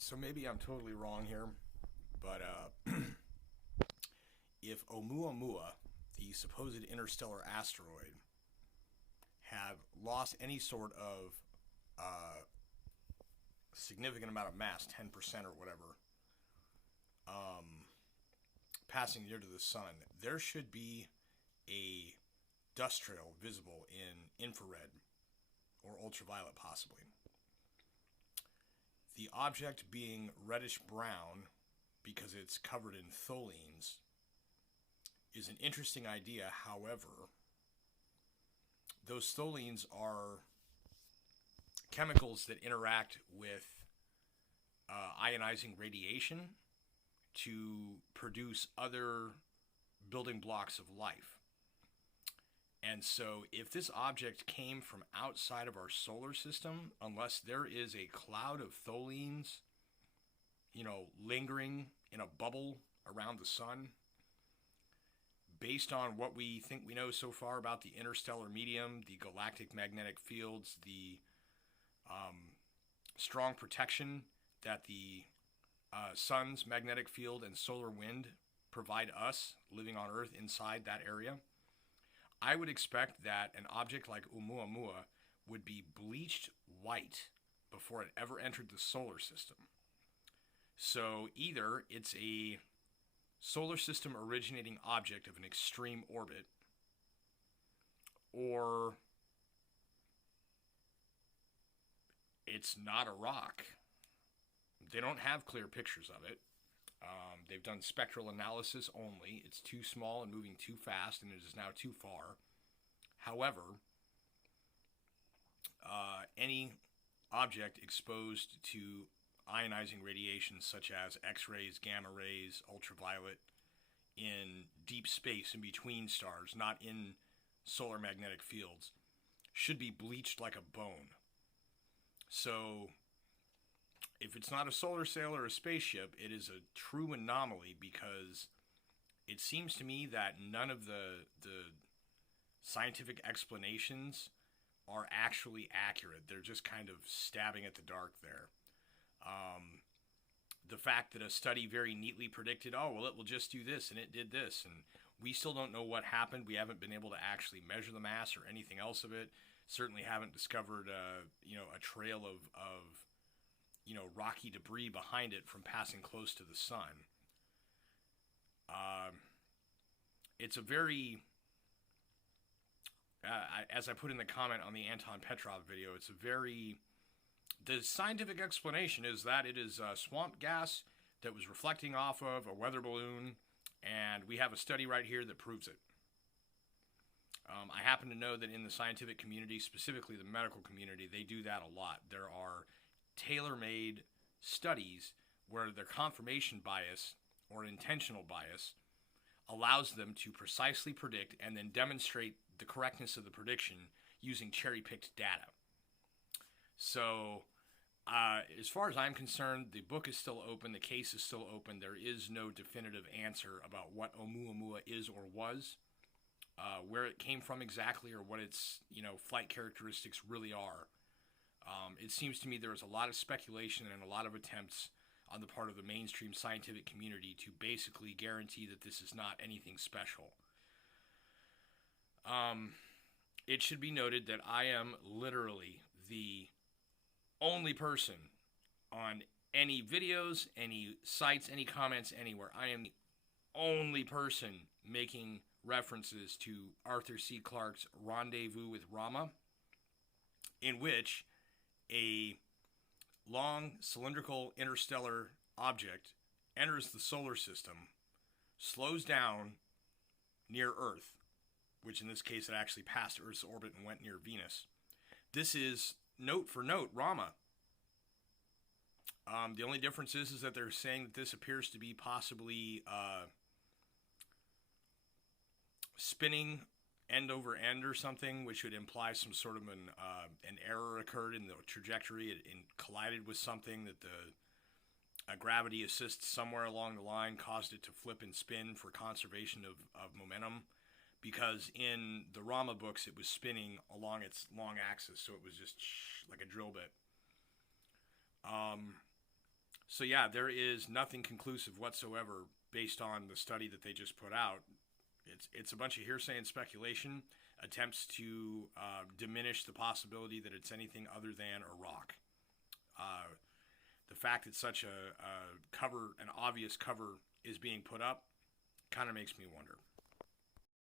so maybe I'm totally wrong here, but if Oumuamua, the supposed interstellar asteroid, had lost any sort of uh, significant amount of mass, 10% or whatever, um, passing near to the sun, there should be a dust trail visible in infrared or ultraviolet, possibly. The object being reddish brown because it's covered in tholins is an interesting idea. However, those tholins are chemicals that interact with ionizing radiation to produce other building blocks of life. And so, if this object came from outside of our solar system, unless there is a cloud of tholins, lingering in a bubble around the sun, based on what we think we know so far about the interstellar medium, the galactic magnetic fields, the strong protection that the sun's magnetic field and solar wind provide us living on Earth inside that area, I would expect that an object like Oumuamua would be bleached white before it ever entered the solar system. So either it's a solar system originating object of an extreme orbit, or it's not a rock. They don't have clear pictures of it. They've done spectral analysis only. It's too small and moving too fast, and it is now too far. However, any object exposed to ionizing radiation such as X-rays, gamma rays, ultraviolet in deep space in between stars, not in solar magnetic fields, should be bleached like a bone. So if it's not a solar sail or a spaceship, it is a true anomaly, because it seems to me that none of the scientific explanations are actually accurate. They're just kind of stabbing at the dark there. The fact that a study very neatly predicted, oh, well, it will just do this, and it did this, and we still don't know what happened. We haven't been able to actually measure the mass or anything else of it. Certainly haven't discovered, a trail of rocky debris behind it from passing close to the sun. It's a very, as I put in the comment on the Anton Petrov video, the scientific explanation is that it is swamp gas that was reflecting off of a weather balloon, and we have a study right here that proves it. I happen to know that in the scientific community, specifically the medical community, they do that a lot. There are tailor-made studies where their confirmation bias or intentional bias allows them to precisely predict and then demonstrate the correctness of the prediction using cherry-picked data. So, as far as I'm concerned, the book is still open, the case is still open. There is no definitive answer about what Oumuamua is or was, where it came from exactly, or what its flight characteristics really are. It seems to me there is a lot of speculation and a lot of attempts on the part of the mainstream scientific community to basically guarantee that this is not anything special. It should be noted that I am literally the only person on any videos, any sites, any comments, anywhere. I am the only person making references to Arthur C. Clarke's Rendezvous with Rama, in which a long cylindrical interstellar object enters the solar system, slows down near Earth, which in this case it actually passed Earth's orbit and went near Venus. This is note for note Rama. The only difference is that they're saying that this appears to be possibly spinning end over end or something, which would imply some sort of an error occurred in the trajectory. It collided with something that the gravity assist somewhere along the line caused it to flip and spin for conservation of momentum, because in the Rama books it was spinning along its long axis, so it was just like a drill bit. So yeah, there is nothing conclusive whatsoever based on the study that they just put out. It's a bunch of hearsay and speculation, attempts to diminish the possibility that it's anything other than a rock. The fact that such a cover, an obvious cover, is being put up, kind of makes me wonder.